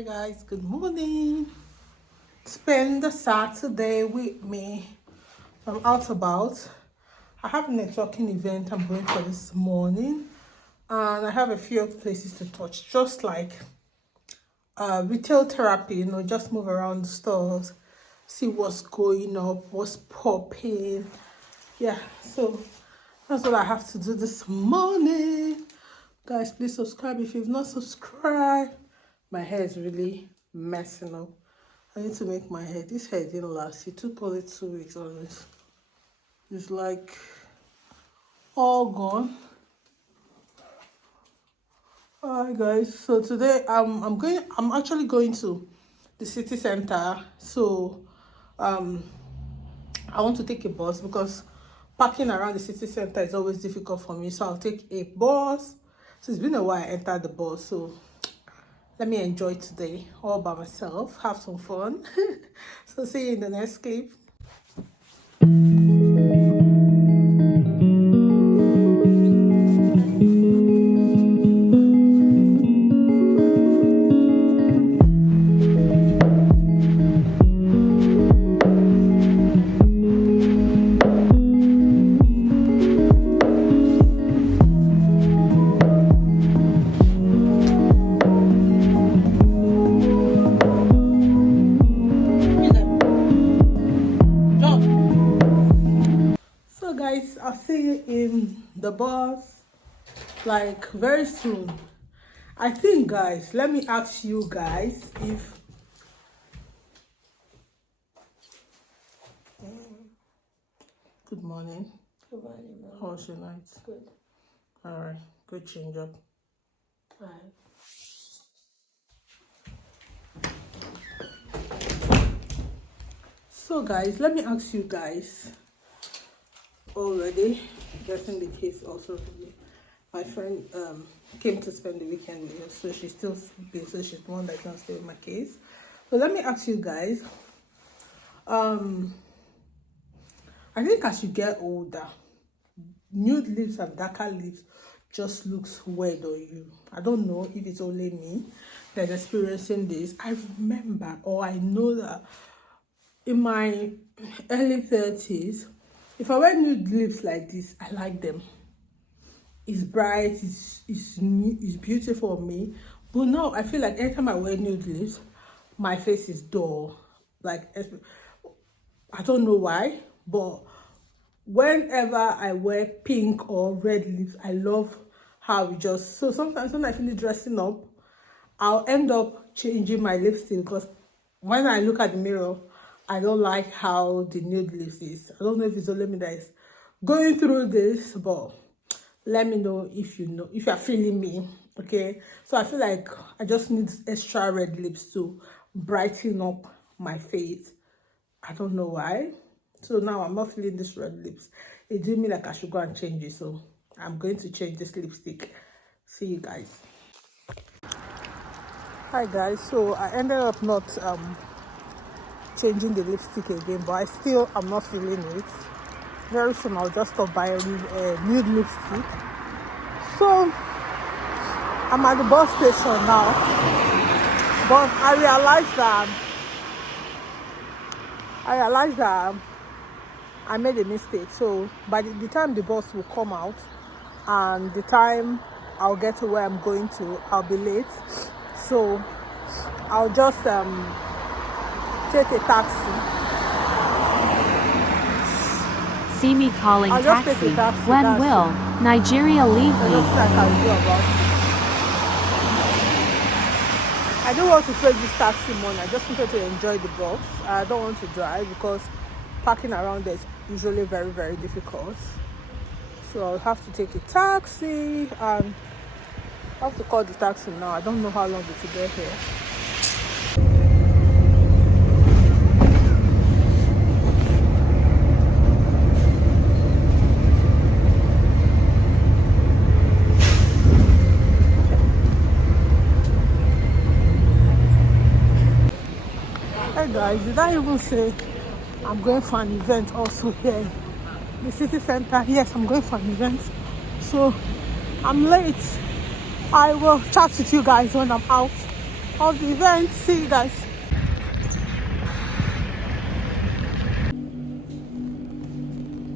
Hi guys, good morning. Spend the Saturday with me. I'm out about. I have a networking event I'm going for this morning, and I have a few places to touch, just like retail therapy, just move around the stores, see what's going up, what's popping. Yeah, so that's what I have to do this morning. Guys, please subscribe if you've not subscribed. My hair is really messing up. I need to make my hair. This hair didn't last. It took only 2 weeks on this. It's like all gone. Alright guys, so today I'm actually going to the city center. So I want to take a bus because parking around the city center is always difficult for me. So I'll take a bus. So it's been a while I entered the bus, so let me enjoy today all by myself, have some fun. So see you in the next clip. Guys, I'll see you in the bus like very soon. I think, guys, let me ask you guys if good morning. Good morning, Mom. How was your night? Good. All right, good change up. Right. So guys, let me ask you guys already, just in the case also my friend came to spend the weekend with us, so she's still sleeping, so she's the one that can stay with my case. So let me ask you guys, I think as you get older, nude lips and darker lips just looks weird on you. I don't know if it's only me that's experiencing this. I remember, or I know that in my early 30s, if I wear nude lips like this, I like them. It's bright, it's beautiful on me. But now I feel like anytime I wear nude lips, my face is dull. Like, I don't know why, but whenever I wear pink or red lips, I love how it just, so sometimes when I finish dressing up, I'll end up changing my lipstick because when I look at the mirror, I don't like how the nude lips is. I don't know if it's only me that is going through this, but let me know if you are feeling me, okay? So I feel like I just need extra red lips to brighten up my face. I don't know why. So now I'm not feeling this red lips. It did me like I should go and change it. So I'm going to change this lipstick. See you guys. Hi guys. So I ended up not changing the lipstick again, but I'm not feeling it. Very soon I'll just stop buying nude lipstick. So I'm at the bus station now, but I realized that I made a mistake. So by the time the bus will come out and the time I'll get to where I'm going to, I'll be late. So I'll just take a taxi. See me calling taxi. When will Nigeria leave me? I don't want to pay this taxi money. I just wanted to enjoy the bus. I don't want to drive because parking around there is usually very, very difficult. So I'll have to take a taxi and I have to call the taxi now. I don't know how long it will get here. Hey guys, did I even say I'm going for an event also here in the city center? Yes, I'm going for an event. So I'm late. I will chat with you guys when I'm out. of the event. See you guys.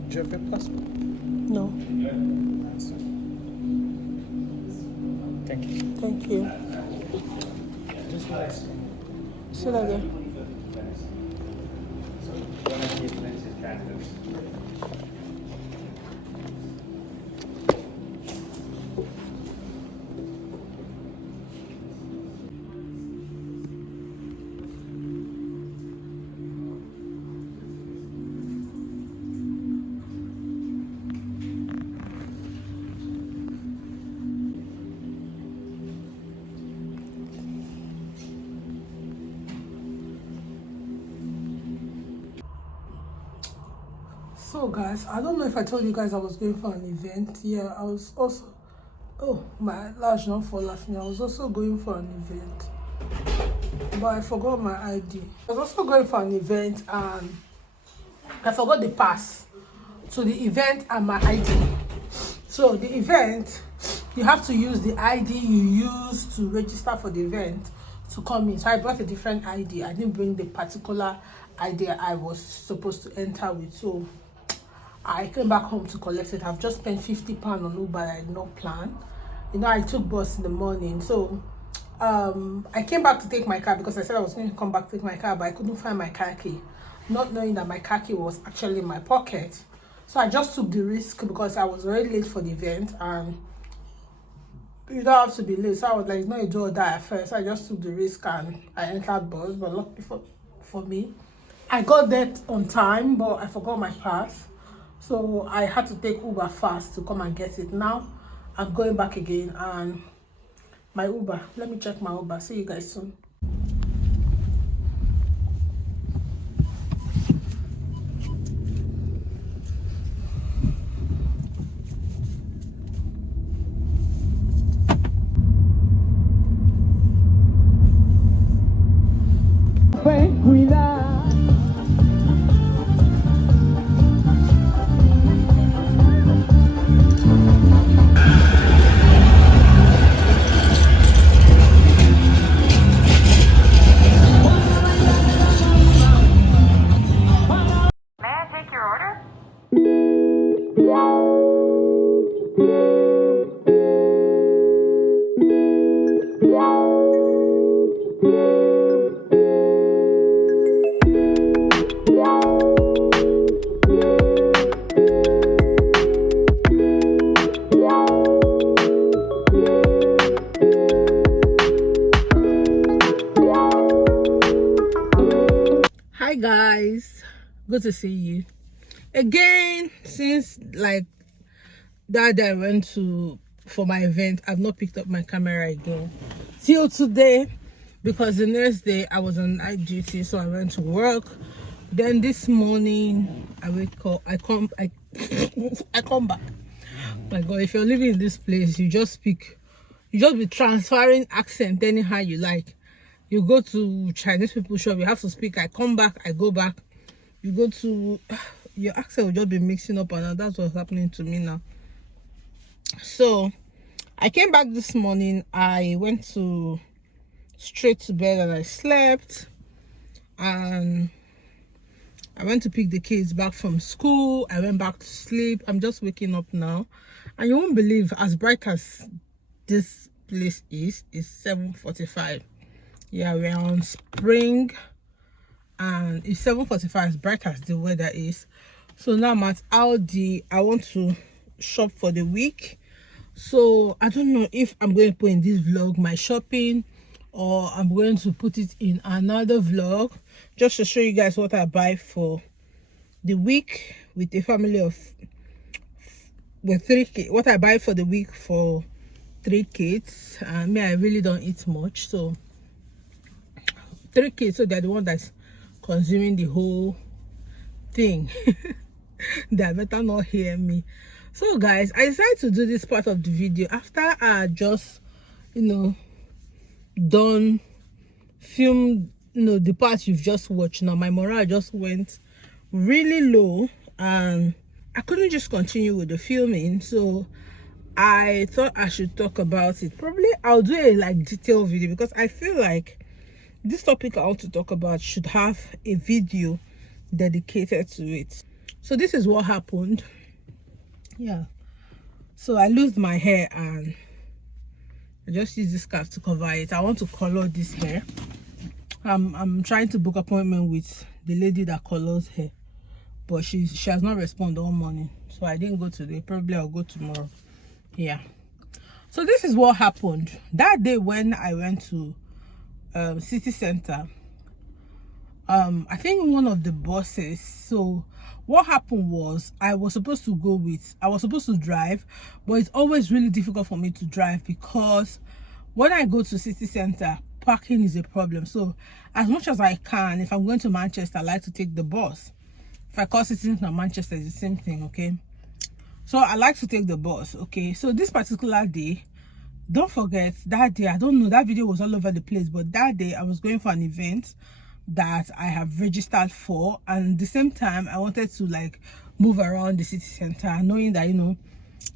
Do you have your passport? No. Thank you. Thank you. Just nice. See that again. So guys, I don't know if I told you guys I was going for an event. Yeah, I was also, oh my lash not for laughing. I was also going for an event, but I forgot my ID. I was also going for an event and I forgot the pass to the event and my ID. So the event, you have to use the ID you use to register for the event to come in. So I brought a different ID. I didn't bring the particular ID I was supposed to enter with. So I came back home to collect it. I've just spent £50 on Uber. I did not plan. You know, I took bus in the morning. So I came back to take my car because I said I was going to come back to take my car, but I couldn't find my car key, not knowing that my car key was actually in my pocket. So I just took the risk because I was already late for the event and you don't have to be late. So I was like, it's not a do or die affair. So I just took the risk and I entered bus. But luckily for me, I got there on time, but I forgot my pass. So I had to take Uber fast to come and get it. Now I'm going back again and my Uber. Let me check my Uber. See you guys soon. Hi guys, good to see you again. Since like that day I went for my event, I've not picked up my camera again till today because the next day I was on night duty, so I went to work. Then this morning I wake up, I come back. My God, if you're living in this place, you just be transferring accent anyhow you like. You go to Chinese people shop, you have to speak. I come back, I go back. You go to, your accent will just be mixing up, and that's what's happening to me now. So I came back this morning. I went straight to bed and I slept, and I went to pick the kids back from school. I went back to sleep. I'm just waking up now, and you won't believe, as bright as this place is 7:45. Yeah, we're on spring and it's 7:45, as bright as the weather is. So now I'm at Aldi. I want to shop for the week. So I don't know if I'm going to put in this vlog my shopping or I'm going to put it in another vlog just to show you guys what I buy for the week with a family of with 3 kids. What I buy for the week for 3 kids. Me, I really don't eat much, so 3 kids, so they're the one that's consuming the whole thing. They better not hear me. So guys, I decided to do this part of the video after I just done film the part you've just watched. Now my morale just went really low and I couldn't just continue with the filming, so I thought I should talk about it. Probably I'll do a detailed video because I feel like this topic I want to talk about should have a video dedicated to it. So this is what happened. Yeah, so I lost my hair and I just use this scarf to cover it. I want to color this hair. I'm trying to book appointment with the lady that colors hair, but she has not responded all morning, so I didn't go today. Probably I'll go tomorrow. Yeah, so this is what happened that day when I went to city center. I think one of the bosses, so what happened was I was supposed to drive, but it's always really difficult for me to drive because when I go to city center, parking is a problem. So as much as I can, if I'm going to Manchester, I like to take the bus. If I call city center Manchester, it's the same thing. Okay, so I like to take the bus. Okay, so this particular day, don't forget that day, I don't know, that video was all over the place, but that day I was going for an event that I have registered for, and at the same time I wanted to like move around the city center, knowing that you know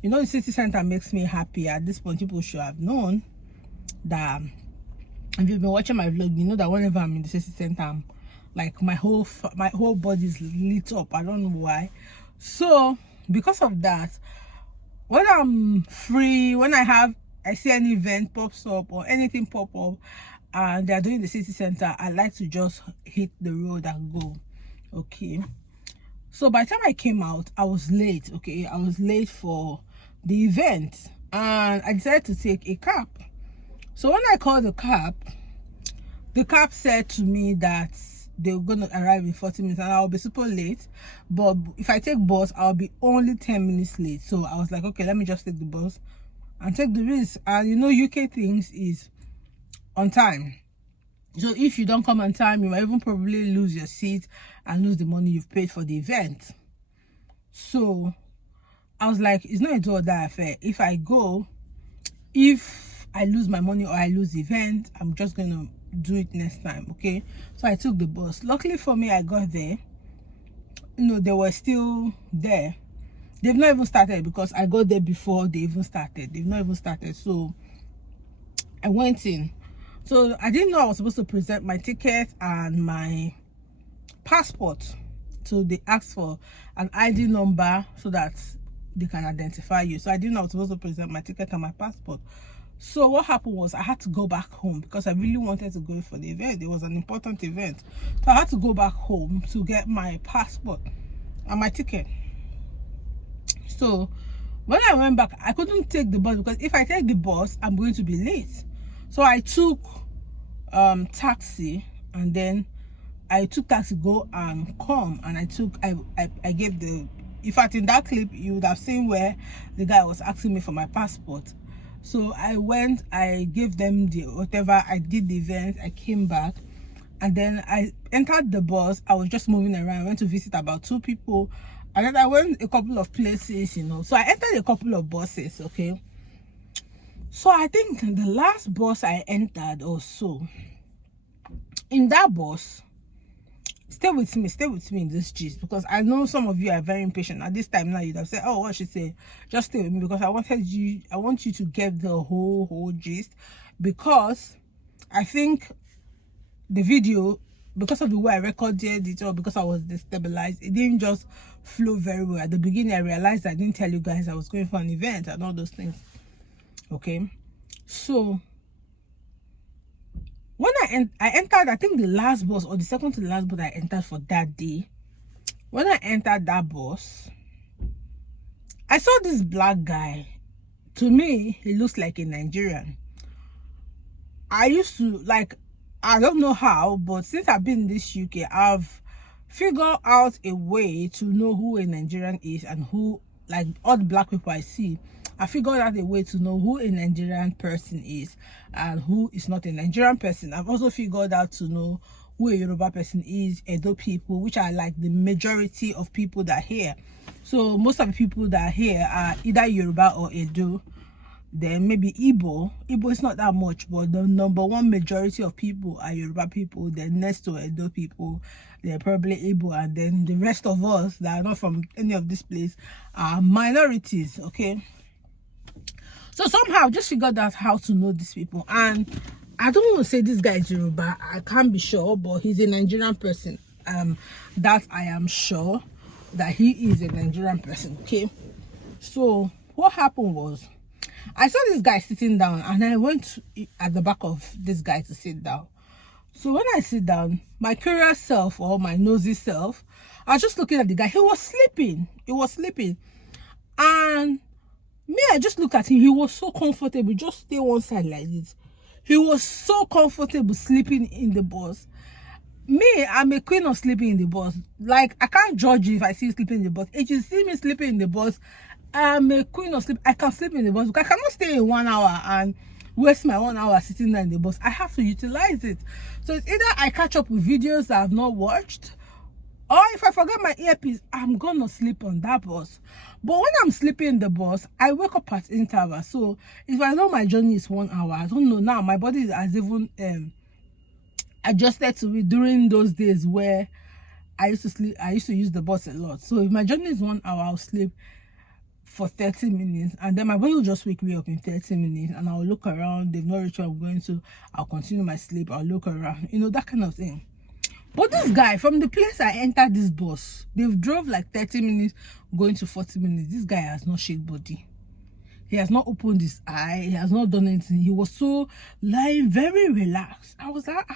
the city center makes me happy. At this point, people should have known that. If you've been watching my vlog, you know that whenever I'm in the city center, I'm like my whole body is lit up. I don't know why. So because of that, when I'm free, when I see any event pops up or anything pop up and they're doing the city center, I like to just hit the road and go. Okay, so by the time I came out, I was late. Okay, I was late for the event and I decided to take a cab. So when I called the cab said to me that they were going to arrive in 40 minutes and I'll be super late, but if I take bus, I'll be only 10 minutes late. So I was like, okay, let me just take the bus and take the risk. And you know, UK things is on time. So if you don't come on time, you might even probably lose your seat and lose the money you've paid for the event. So I was like, it's not a do or die affair. If I go, if I lose my money or I lose the event, I'm just gonna do it next time. Okay, so I took the bus. Luckily for me, I got there. You know, they were still there. They've not even started because I got there before they even started. They've not even started. So I went in. So I didn't know I was supposed to present my ticket and my passport. So they asked for an ID number so that they can identify you. So I didn't know I was supposed to present my ticket and my passport. So what happened was I had to go back home because I really wanted to go for the event. It was an important event. So I had to go back home to get my passport and my ticket. So when I went back, I couldn't take the bus because if I take the bus, I'm going to be late. So I took taxi, and then I took taxi go and come, and I gave the, in fact in that clip you would have seen where the guy was asking me for my passport. So I went, I gave them the whatever, I did the event, I came back, and then I entered the bus. I was just moving around. I went to visit about 2 people, and then I went a couple of places, you know. So I entered a couple of buses. Okay, so I think the last bus I entered or so, in that bus, stay with me in this gist, because I know some of you are very impatient. At this time now, you'd have said, oh, what should say? Just stay with me, because I want you to get the whole gist, because I think the video, because of the way I recorded it or because I was destabilized, it didn't just flow very well. At the beginning, I realized I didn't tell you guys I was going for an event and all those things. Okay, so when I entered, I think the last bus or the second to the last bus I entered for that day, when I entered that bus, I saw this black guy. To me, he looks like a Nigerian. I used to, like, I don't know how, but since I've been in this UK, I've figured out a way to know who a Nigerian is and who, like, all the black people I see, I figured out a way to know who a Nigerian person is and who is not a Nigerian person. I've also figured out to know who a Yoruba person is, Edo people, which are like the majority of people that are here. So most of the people that are here are either Yoruba or Edo. Then maybe Igbo. Igbo is not that much, but the #1 majority of people are Yoruba people. Then next to Edo people, they're probably Igbo, and then the rest of us that are not from any of this place are minorities. Okay, so somehow I just figured out how to know these people. And I don't want to say this guy is Yoruba. I can't be sure, but he's a Nigerian person. That I am sure that he is a Nigerian person. Okay. So what happened was, I saw this guy sitting down, and I went at the back of this guy to sit down. So when I sit down, my curious self or my nosy self, I was just looking at the guy. He was sleeping. He was sleeping. And me, I just looked at him. He was so comfortable. Just stay one side like this. He was so comfortable sleeping in the bus. Me, I'm a queen of sleeping in the bus. Like, I can't judge you if I see you sleeping in the bus. If you see me sleeping in the bus, I'm a queen of sleep. I can sleep in the bus. I cannot stay in 1 hour and waste my 1 hour sitting there in the bus. I have to utilize it. So it's either I catch up with videos that I've not watched, or if I forget my earpiece, I'm gonna sleep on that bus. But when I'm sleeping in the bus, I wake up at intervals. So if I know my journey is 1 hour, I don't know now. My body has even adjusted to it during those days where I used to sleep. I used to use the bus a lot. So if my journey is 1 hour, I'll sleep for 30 minutes, and then my body will just wake me up in 30 minutes, and I'll look around. They've not reached where I'm going to. I'll continue my sleep. I'll look around, you know, that kind of thing. But this guy, from the place I entered this bus, they've drove like 30 minutes going to 40 minutes. This guy has not shake body. He has not opened his eye. He has not done anything. He was so lying very relaxed. I was like,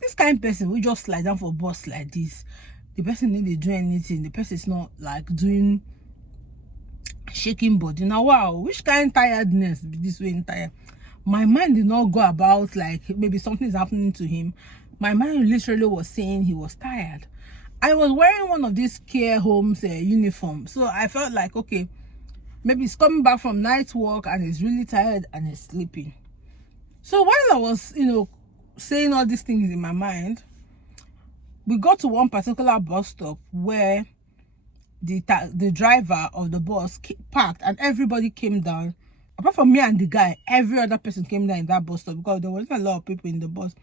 this kind of person will just lie down for a bus like this. The person need to do anything. The person is not like doing shaking body. Now, wow, which kind of tiredness be this way entire? My mind did not go about like maybe something is happening to him. My mind literally was saying he was tired. I was wearing one of these care homes uniform, so I felt like, okay, maybe he's coming back from night work and he's really tired and he's sleeping. So while I was, you know, saying all these things in my mind, we got to one particular bus stop where the driver of the bus parked, and everybody came down. Apart from me and the guy, every other person came down in that bus stop because there wasn't a lot of people in the bus.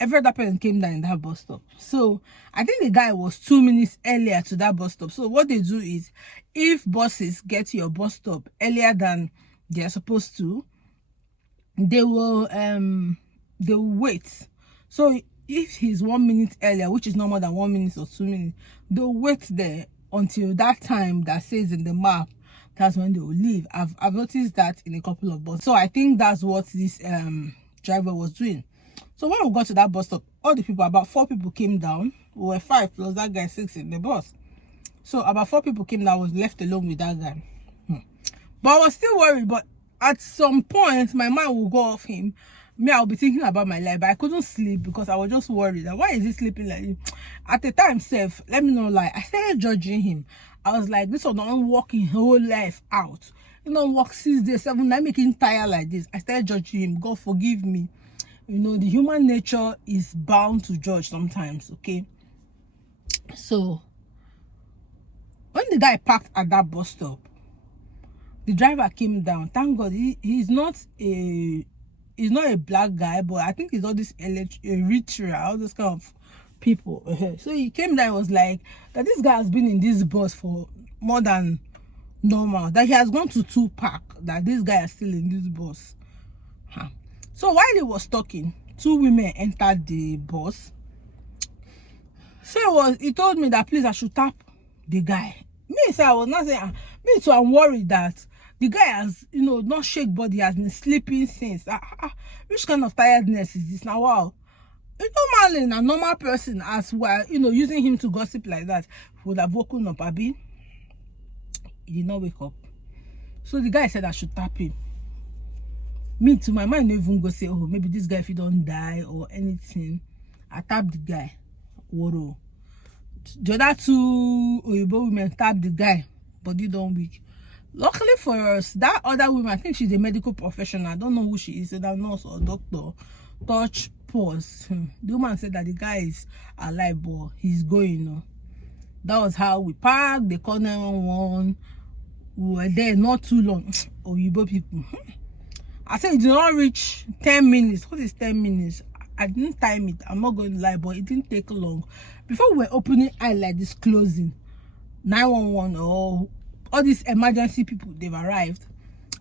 Every other person came down in that bus stop. So I think the guy was 2 minutes earlier to that bus stop. So what they do is, if buses get to your bus stop earlier than they're supposed to, they will wait. So if he's 1 minute earlier, which is no more than 1 minute or 2 minutes, they'll wait there until that time that says in the map. That's when they will leave. I've noticed that in a couple of buses. So I think that's what this driver was doing. So when we got to that bus stop, all the people, about 4 people came down. We were 5 plus that guy 6 in the bus. So about 4 people came down. I was left alone with that guy. But I was still worried. But at some point, my mind will go off him. Me, I'll be thinking about my life, but I couldn't sleep because I was just worried that why is he sleeping like this? At the time, self, let me know, like, I started judging him. I was like, this was not working his whole life out. You know, work 6 days, 7 days, making tired like this. I started judging him. God forgive me. You know, the human nature is bound to judge sometimes, okay? So when the guy parked at that bus stop, the driver came down. Thank God, he's not a black guy, but I think he's all this Eritrea, all those kind of people. So he came down and was like that this guy has been in this bus for more than normal, that he has gone to 2 parks, that this guy is still in this bus. So while he was talking, 2 women entered the bus. So he told me that please I should tap the guy. Me, so I was not saying, me too, I'm worried that the guy has, you know, not shake body, has been sleeping since. Which kind of tiredness is this now? Wow. Normally, a normal person as well, you know, using him to gossip like that, would have woken up, Abby. He did not wake up. So the guy said I should tap him. Me too, my mind don't even go say, oh, maybe this guy, if he don't die or anything. I tapped the guy. Woro. The other 2 Oyibo women tapped the guy, but they don't weak. Luckily for us, that other woman, I think she's a medical professional. I don't know who she is, either nurse or doctor. Touch pause. The woman said that the guy is alive, but he's going. You know. That was how we parked. They called 911. We were there not too long. Oyibo people. I said it did not reach 10 minutes. What is 10 minutes? I didn't time it. I'm not going to lie, but it didn't take long. Before we were opening eye like this, closing, 911 or all these emergency people, they've arrived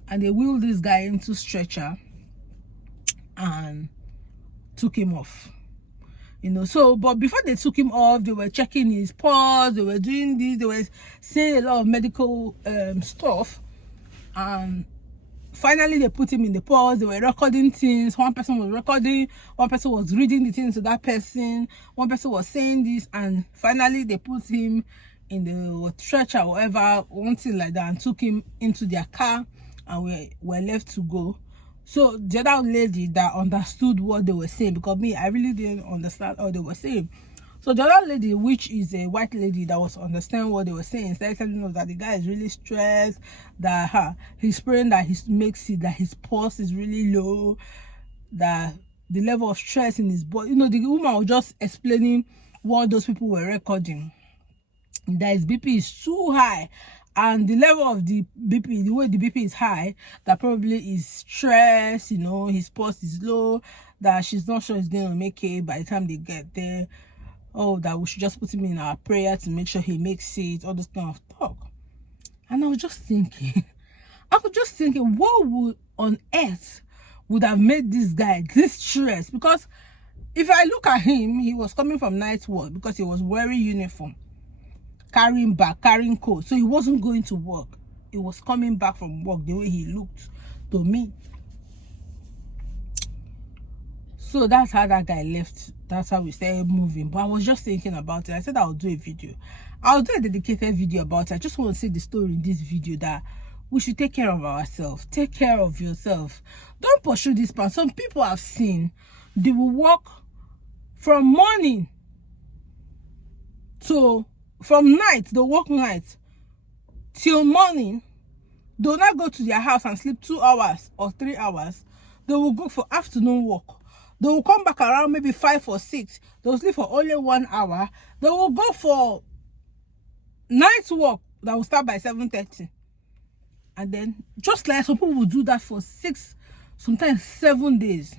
and they wheeled this guy into stretcher, and took him off. So but before they took him off, they were checking his pulse, they were doing this, they were saying a lot of medical stuff, and finally they put him in the pause. They were recording things. One person was recording, one person was reading the things to that person, one person was saying this, and finally they put him in the stretcher or whatever, one thing like that, and took him into their car, and we were left to go. So the other lady that understood what they were saying, because me, I really didn't understand what they were saying. So the other lady, which is a white lady that was understanding what they were saying, started telling us that the guy is really stressed, that he's praying that he makes it, that his pulse is really low, that the level of stress in his body. The woman was just explaining what those people were recording, that his BP is too high, and the level of the BP, the way the BP is high, that probably is stress, his pulse is low, that she's not sure he's going to make it by the time they get there. Oh, that we should just put him in our prayer to make sure he makes it, all this kind of talk. And I was just thinking, what would on earth would have made this guy this stressed? Because if I look at him, he was coming from night work because he was wearing uniform, carrying bag, carrying coat, so he wasn't going to work. He was coming back from work the way he looked to me. So that's how that guy left. That's how we started moving. But I was just thinking about it. I said I'll do a video. I'll do a dedicated video about it. I just want to say the story in this video, that we should take care of ourselves. Take care of yourself. Don't pursue this path. Some people I've seen, they will walk from morning to, from night, they'll walk night till morning. They'll not go to their house and sleep 2 hours or 3 hours. They will go for afternoon walk. They will come back around maybe 5 or 6. They'll sleep for only 1 hour. They will go for night walk that will start by 7:30. And then, just like some people will do that for 6, sometimes 7 days.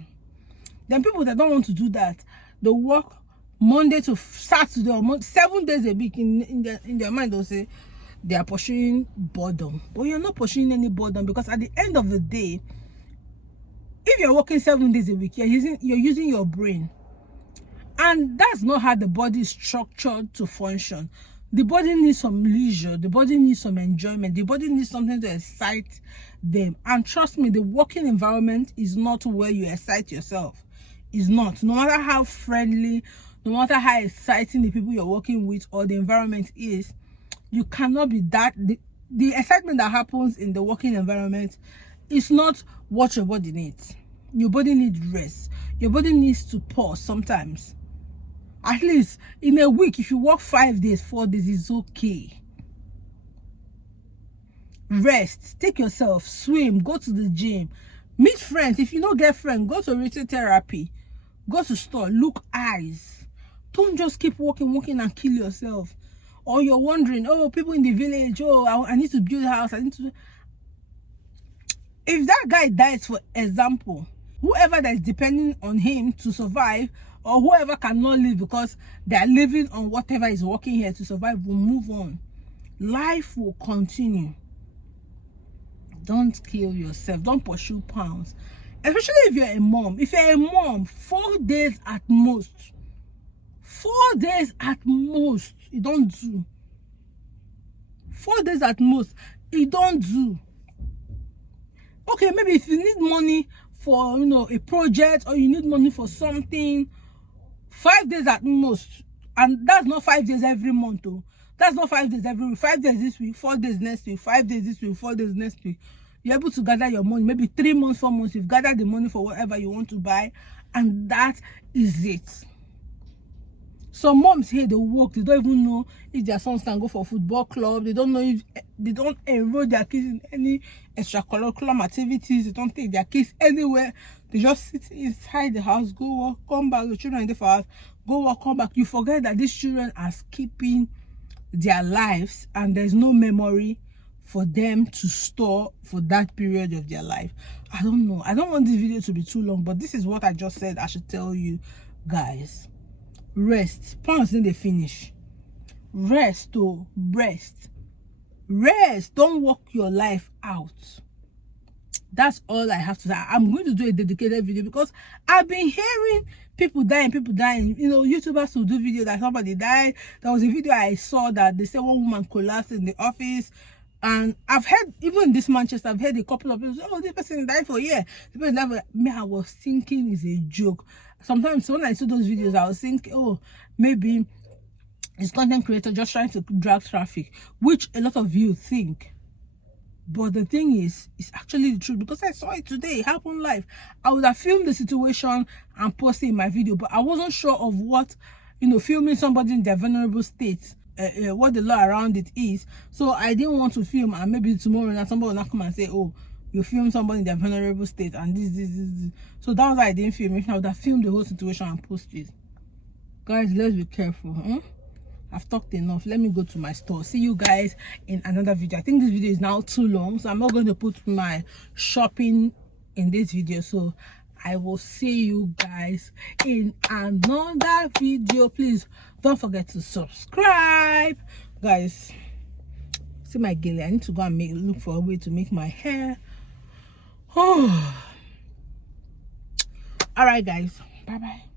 Then people that don't want to do that, they work Monday to Saturday, or 7 days a week. In their mind, they'll say they are pursuing boredom. But you're not pursuing any boredom, because at the end of the day, if you're working 7 days a week, you're using your brain. And that's not how the body is structured to function. The body needs some leisure. The body needs some enjoyment. The body needs something to excite them. And trust me, the working environment is not where you excite yourself. It's not. No matter how friendly, no matter how exciting the people you're working with or the environment is, you cannot be that. The excitement that happens in the working environment is not what your body needs. Your body needs rest. Your body needs to pause sometimes. At least in a week, if you work 5 days, 4 days, it's okay. Rest, take yourself, swim, go to the gym, meet friends. If you don't get friends, go to retail therapy, go to store, look eyes. Don't just keep walking and kill yourself. Or you're wondering, oh, people in the village, oh, I need to build a house, I need to. If that guy dies, for example, whoever that is depending on him to survive, or whoever cannot live because they are living on whatever is working here to survive, will move on. Life will continue. Don't kill yourself. Don't pursue pounds. Especially if you're a mom. If you're a mom, 4 days at most. 4 days at most. You don't do. 4 days at most. You don't do. Okay, maybe if you need money for, a project, or you need money for something, 5 days at most. And that's not 5 days every month, though. That's not 5 days every week. 5 days this week, 4 days next week, 5 days this week, 4 days next week. You're able to gather your money. Maybe 3 months, 4 months, you've gathered the money for whatever you want to buy. And that is it. Some moms here, they work, they don't even know if their sons can go for football club. They don't know if they don't enroll their kids in any extracurricular activities. They don't take their kids anywhere. They just sit inside the house, go work, come back. The children in the house, go work, come back. You forget that these children are skipping their lives, and there's no memory for them to store for that period of their life. I don't know. I don't want this video to be too long, but this is what I just said I should tell you guys. Rest. Pounds in the finish. Rest, oh, rest. Rest. Don't work your life out. That's all I have to say. I'm going to do a dedicated video because I've been hearing people dying. You know, YouTubers who do video that somebody died. There was a video I saw that they said one woman collapsed in the office. And I've heard, even in this Manchester, I've heard a couple of people say, oh, this person died for a year. Me, I was thinking it's a joke. Sometimes when I see those videos, I was thinking, oh, maybe it's content creator just trying to drag traffic, which a lot of you think. But the thing is, it's actually the truth, because I saw it today. It happened live. I would have filmed the situation and posted in my video, but I wasn't sure of what, you know, filming somebody in their vulnerable state, what the law around it is. So I didn't want to film, and maybe tomorrow now somebody will not come and say, oh, you filmed somebody in their vulnerable state and this. So that was why I didn't film it. I would have filmed the whole situation and posted. Guys, let's be careful. I've talked enough. Let me go to my store. See you guys in another video. I think this video is now too long, so I'm not going to put my shopping in this video. So I will see you guys in another video. Please don't forget to subscribe, guys. See my gilly. I need to go and look for a way to make my hair. Oh, all right, guys. Bye bye.